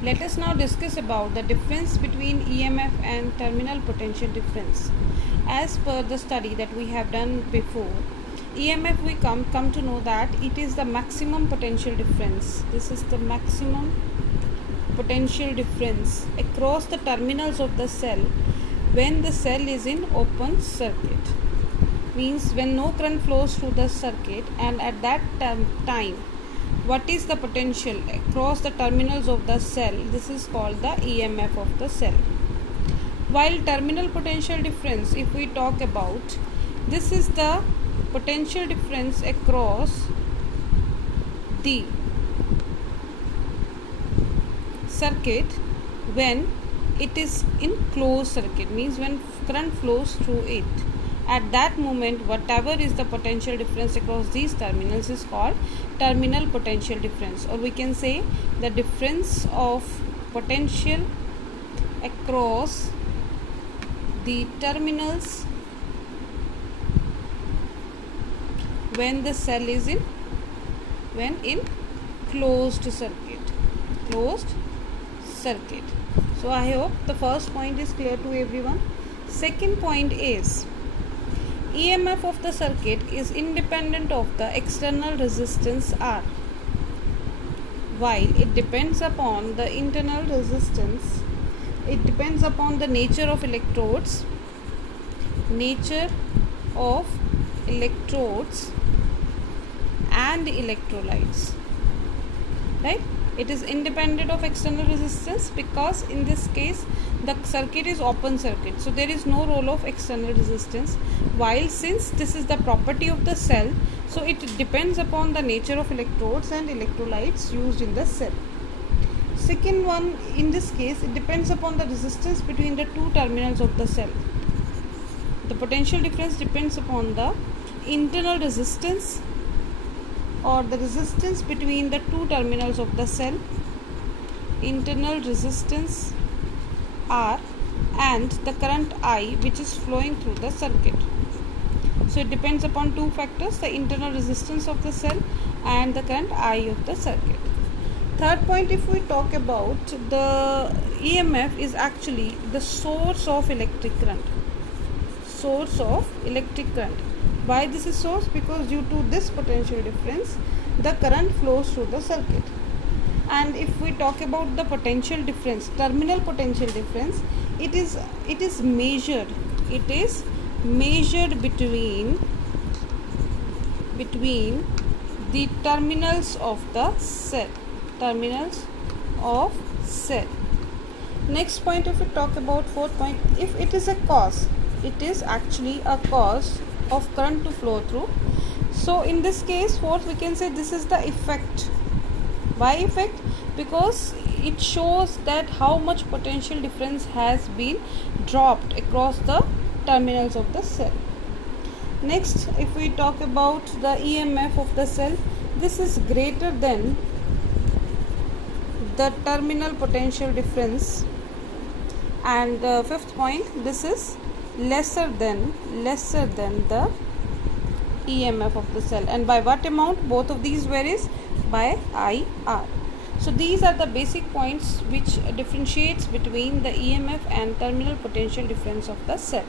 Let us now discuss about the difference between EMF and terminal potential difference. As per the study that we have done before, EMF we come to know that it is the maximum potential difference. This is the maximum potential difference across the terminals of the cell when the cell is in open circuit. Means when no current flows through the circuit, and at that time what is the potential across the terminals of the cell, this is called the EMF of the cell. While terminal potential difference, if we talk about, this is the potential difference across the circuit when it is in closed circuit, means when current flows through it. At that moment, whatever is the potential difference across these terminals is called terminal potential difference, or we can say the difference of potential across the terminals when the cell is in closed circuit. So I hope the first point is clear to everyone. Second point is EMF of the circuit is independent of the external resistance R, while it depends upon the internal resistance. It depends upon the nature of electrodes and electrolytes, right? It is independent of external resistance because in this case the circuit is open circuit, so there is no role of external resistance, while since this is the property of the cell, so it depends upon the nature of electrodes and electrolytes used in the cell. Second one, in this case it depends upon the resistance between the two terminals of the cell. The potential difference depends upon the internal resistance or the resistance between the two terminals of the cell, internal resistance R and the current I which is flowing through the circuit. So it depends upon two factors, the internal resistance of the cell and the current I of the circuit. Third point, if we talk about, the EMF is actually the source of electric current. Why this is source? Because due to this potential difference the current flows through the circuit. And if we talk about the potential difference, terminal potential difference, it is measured between the terminals of cell. Next point, if we talk about fourth point, if it is a cause, it is actually a cause of current to flow through. So in this case, fourth, we can say this is the effect. Why effect? Because it shows that how much potential difference has been dropped across the terminals of the cell. Next, if we talk about the EMF of the cell, this is greater than the terminal potential difference. And the fifth point, this is lesser than the EMF of the cell. And by what amount? Both of these varies by IR. So these are the basic points which differentiates between the EMF and terminal potential difference of the cell.